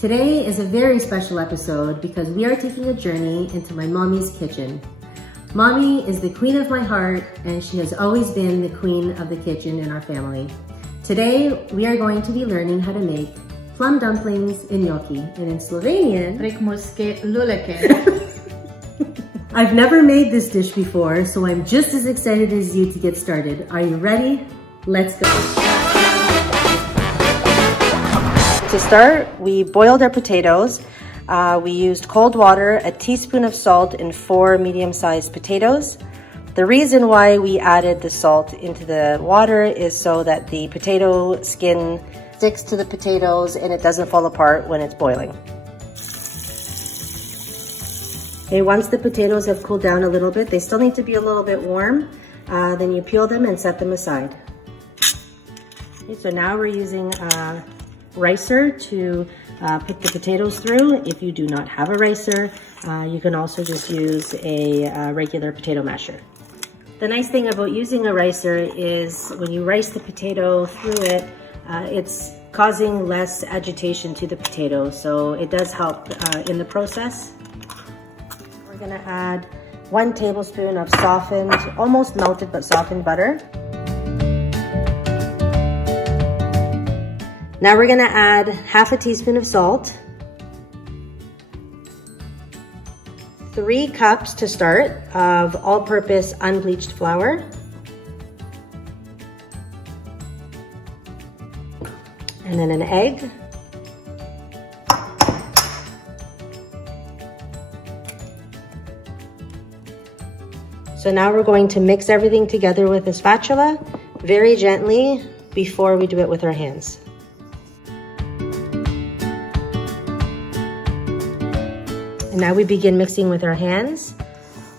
Today is a very special episode because we are taking a journey into my mommy's kitchen. Mommy is the queen of my heart and she has always been the queen of the kitchen in our family. Today, we are going to be learning how to make plum dumplings in gnocchi, and in Slovenian, I've never made this dish before, so I'm just as excited as you to get started. Are you ready? Let's go. To start, we boiled our potatoes. We used cold water, a teaspoon of salt, and 4 medium-sized potatoes. The reason why we added the salt into the water is so that the potato skin sticks to the potatoes and it doesn't fall apart when it's boiling. Okay, once the potatoes have cooled down a little bit, they still need to be a little bit warm, then you peel them and set them aside. Okay, so now we're using a ricer to put the potatoes through. If you do not have a ricer, you can also just use a regular potato masher. The nice thing about using a ricer is when you rice the potato through it, it's causing less agitation to the potato, so it does help in the process. We're gonna add 1 tablespoon of softened, almost melted but softened butter. Now we're gonna add half a teaspoon of salt, 3 cups to start of all-purpose unbleached flour, and then an egg, so now we're going to mix everything together with a spatula very gently before we do it with our hands. And now we begin mixing with our hands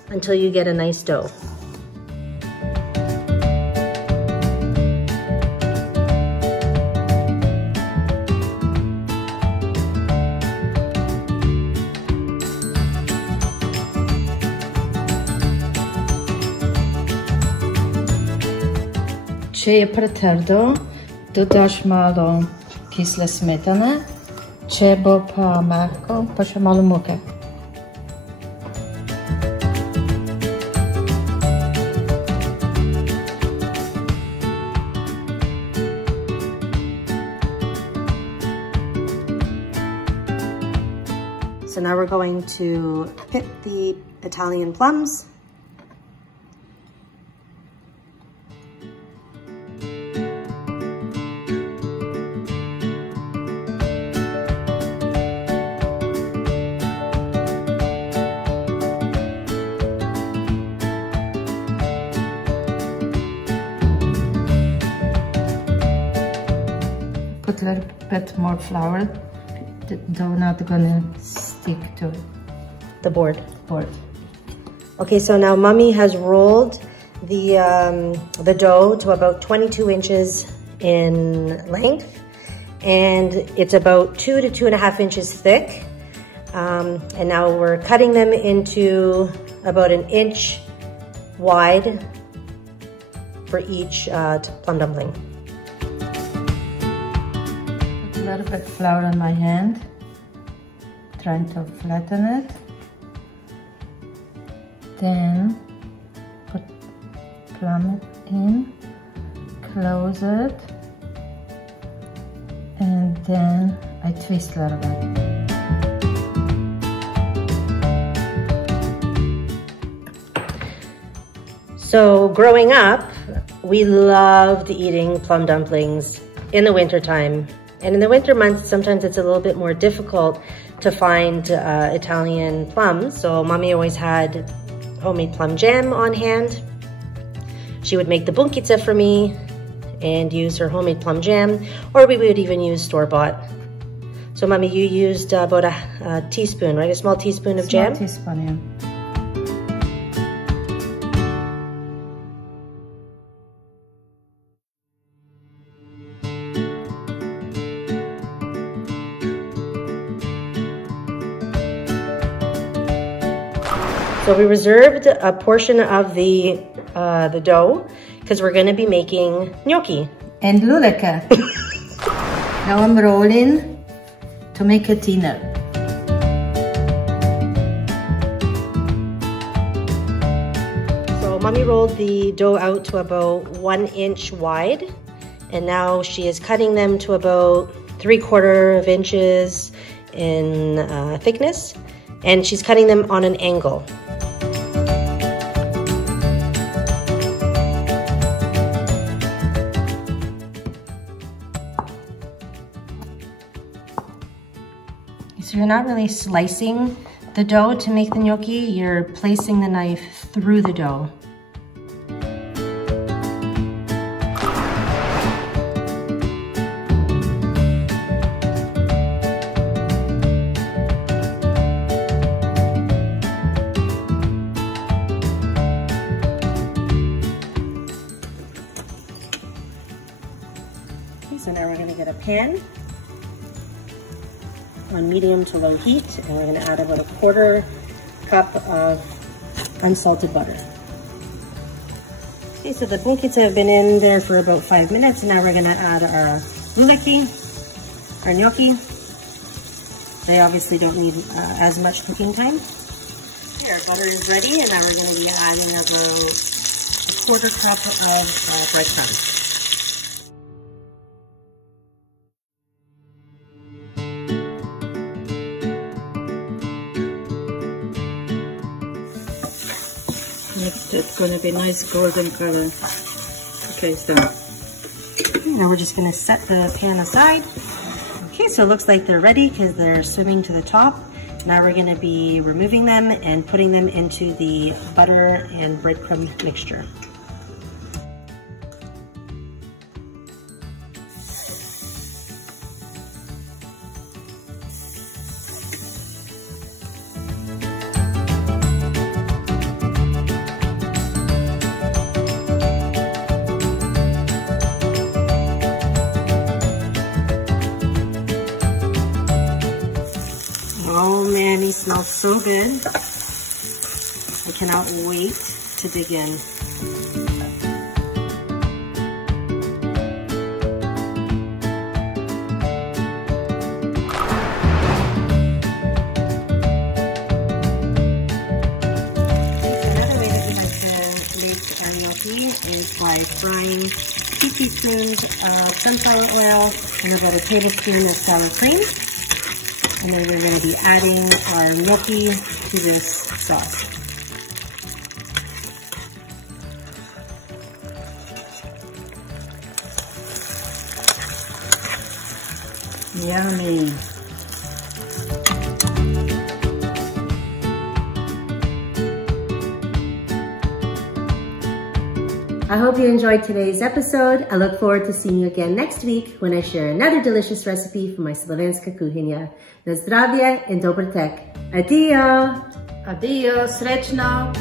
until you get a nice dough. Če je pretrdo, dodaš malo kisle smetane, če bo pa mehko, pa še malo moke. So now we're going to pip the Italian plums. Put a little bit more flour. The dough not gonna stick to the board. Okay, so now Mommy has rolled the dough to about 22 inches in length, and it's about 2 to 2.5 inches thick. And now we're cutting them into about 1 inch wide for each plum dumpling. Put a little bit flour on my hand, trying to flatten it. Then put plum in, close it, and then I twist a little bit. So growing up, we loved eating plum dumplings in the wintertime. And in the winter months, sometimes it's a little bit more difficult to find Italian plums. So Mommy always had homemade plum jam on hand. She would make the bunkitsa for me and use her homemade plum jam, or we would even use store-bought. So Mommy, you used about a teaspoon, right? A small teaspoon of jam? Small teaspoon, yeah. So we reserved a portion of the dough because we're going to be making gnocchi. And luleka. Now I'm rolling to make a dinner. So Mommy rolled the dough out to about 1 inch wide, and now she is cutting them to about 3/4 inches in thickness, and she's cutting them on an angle. So you're not really slicing the dough to make the gnocchi, you're placing the knife through the dough. Okay, so now we're going to get a pan on medium to low heat, and we're going to add about 1/4 cup of unsalted butter. Okay, so the bunkits have been in there for about 5 minutes, and now we're going to add our luleki, our gnocchi. They obviously don't need as much cooking time. Okay, our butter is ready, and now we're going to be adding about 1/4 cup of breadcrumbs. That's going to be nice golden color. Okay, it's done. Now we're just going to set the pan aside. Okay, so it looks like they're ready because they're swimming to the top. Now we're going to be removing them and putting them into the butter and breadcrumb mixture. Oh man, he smells so good. I cannot wait to dig in. Another way that we like to make our gnocchi is by frying 2 teaspoons of sunflower oil and about 1 tablespoon of sour cream. And then we're going to be adding our gnocchi to this sauce. Yummy. I hope you enjoyed today's episode. I look forward to seeing you again next week when I share another delicious recipe from my Slovenska Kuhinja. Na zdravje in dober tek. Adio! Adio, srećno!